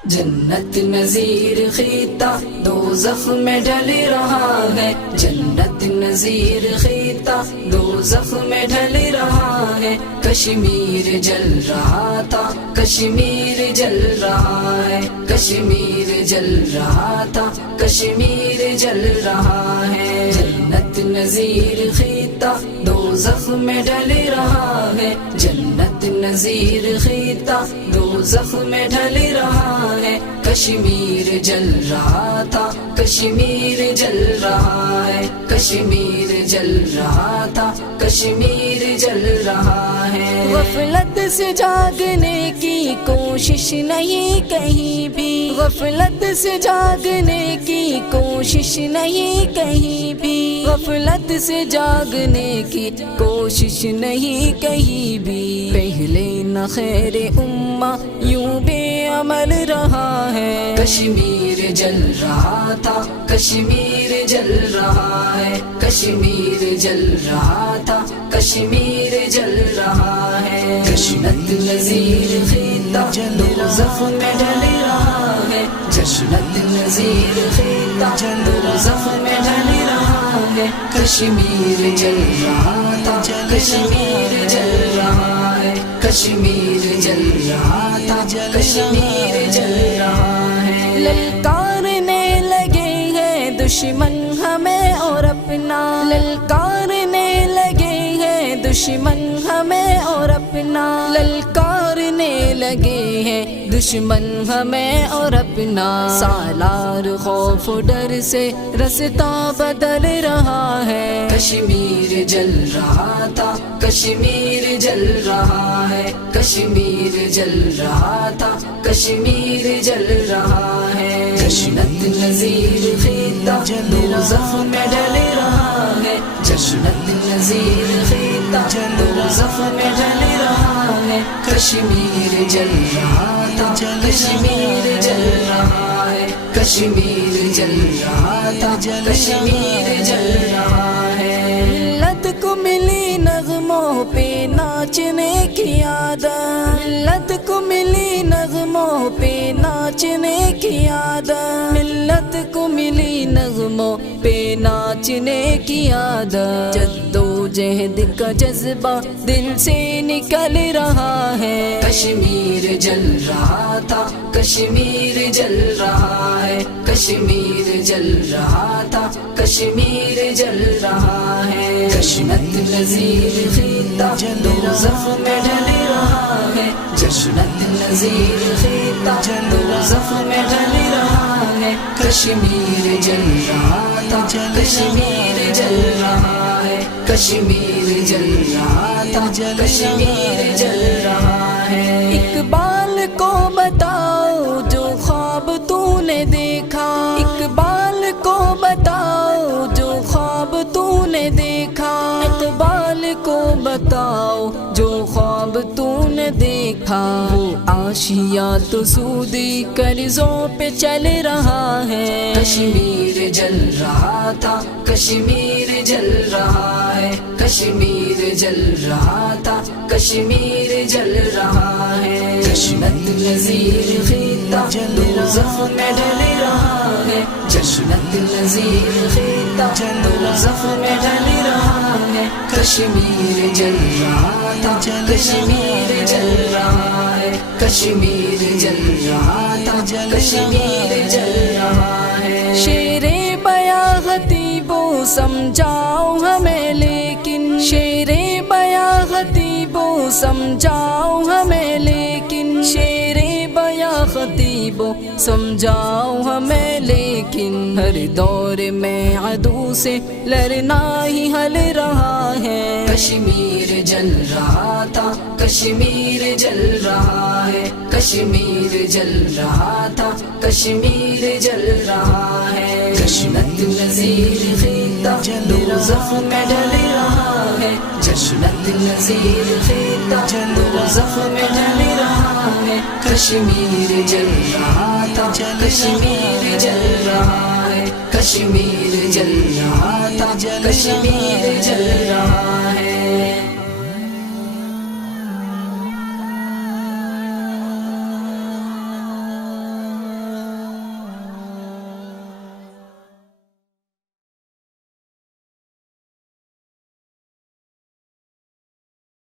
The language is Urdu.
جنت نذیر خیتا دوزخ میں ڈل رہا ہے، جنت نذیر خیتا دوزخ میں ڈل رہا ہے، کشمیر جل رہا تھا، کشمیر جل رہا ہے، کشمیر جل رہا تھا، کشمیر جل رہا ہے، جنت نذیر خیتا دوزخ میں ڈل رہا ہے، جنت نذیر خیتا دوزخ میں ڈل رہا ہے، کشمیر جل رہا تھا، کشمیر جل رہا ہے، کشمیر جل رہا تھا، کشمیر جل رہا ہے، غفلت سے جاگنے کی کوشش نہیں کہیں بھی، غفلت سے جاگنے کی کوشش نہیں کہیں بھی، غفلت سے جاگنے کی کوشش نہیں کہیں بھی، پہلے نہ خیر امہ یوں بے عمل رہا ہے، کشمیر جل رہا تھا، کشمیر جل رہا ہے، کشمیر جل رہا تھا، کشمیر جل رہا ہے، جنت نذیر خیتا دوزخ میں ڈل رہا ہے، جنت نذیر خیتا دوزخ میں ڈل رہا ہے، کشمیر جل رہا تھا، کشمیر جل رہا ہے، کشمیر جل رہا تھا، کشمیر جل رہا ہے، للکارنے لگے ہیں دشمن ہمیں اور اپنا، للکارنے لگے ہیں دشمن ہمیں اور اپنا، للکارنے لگے ہیں دشمن ہمیں اور اپنا، سالار خوف و ڈر سے رستہ بدل رہا ہے، کشمیر جل رہا تھا، کشمیر جل رہا ہے، کشمیر جل رہا تھا، کشمیر جل رہا ہے، جنت نذیر خیتا دوزخ میں ڈل رہا ہے، جنت نذیر خیتا دوزخ میں ڈل رہا ہے، کشمیر جل رہا تھا، کشمیر جل رہا ہے، کشمیر جل رہا تھا، کشمیر جل رہا ہے، ملت کو ملی نغموں پہ ناچنے کی عادت، ملت کو ملی نغموں پہ ناچنے کی عادت، ملت کو ملی نغموں پہ ناچنے کی عادت، جدوجہد کا جذبہ دل سے نکل رہا ہے، کشمیر جل رہا تھا، کشمیر جل رہا ہے، کشمیر جل رہا تھا، کشمیر جل رہا ہے، جنت نذیر خیتا دوزخ میں ڈل رہا ہے، جنت نذیر خیتا دوزخ میں ڈل رہا ہے، کشمیر جل رہا تھا، کشمیر جل رہا ہے، کشمیر جل رہا تھا، کشمیر جل رہا ہے، اقبال کو بتاؤ جو خواب تو نے دیکھا، اقبال کو بتاؤ جو خواب تو نے دیکھا، اقبال کو بتاؤ جو خواب تو نے دیکھا، وہ آشیا تو سودی قرضوں پہ چل رہا ہے، کشمیر جل رہا تھا، کشمیر جل رہا ہے، کشمیر جل رہا تھا، کشمیر جل رہا ہے، جنت نذیر خیتا دوزخ میں ڈل رہا ہے، جنت نذیر خیتا دوزخ میں ڈل رہا ہے، کشمیر جل رہا تھا، کشمیر جل رہا ہے، کشمیر جل رہا تھا، کشمیر جل رہا ہے، شیر بیاں خطیبوں سمجھاؤ ہمیں لیکن، شیر بیاں خطیبوں سمجھاؤ ہمیں لیکن، شیر بیاں خطیب غریبوں سمجھاؤ ہمیں، لیکن ہر دور میں عدو سے لڑنا ہی حل رہا ہے۔ کشمیر جل رہا تھا، کشمیر جل رہا ہے، کشمیر جل رہا تھا، کشمیر جل رہا ہے۔ جنت نظیر خطہ دوزخ میں ڈل رہا ہے، جنت نظیر خطہ دوزخ میں ڈل رہا ہے۔ کشمیر جل رہا تھا، کشمیر جل رہا ہے، کشمیر جل رہا تھا، کشمیر جل رہا ہے۔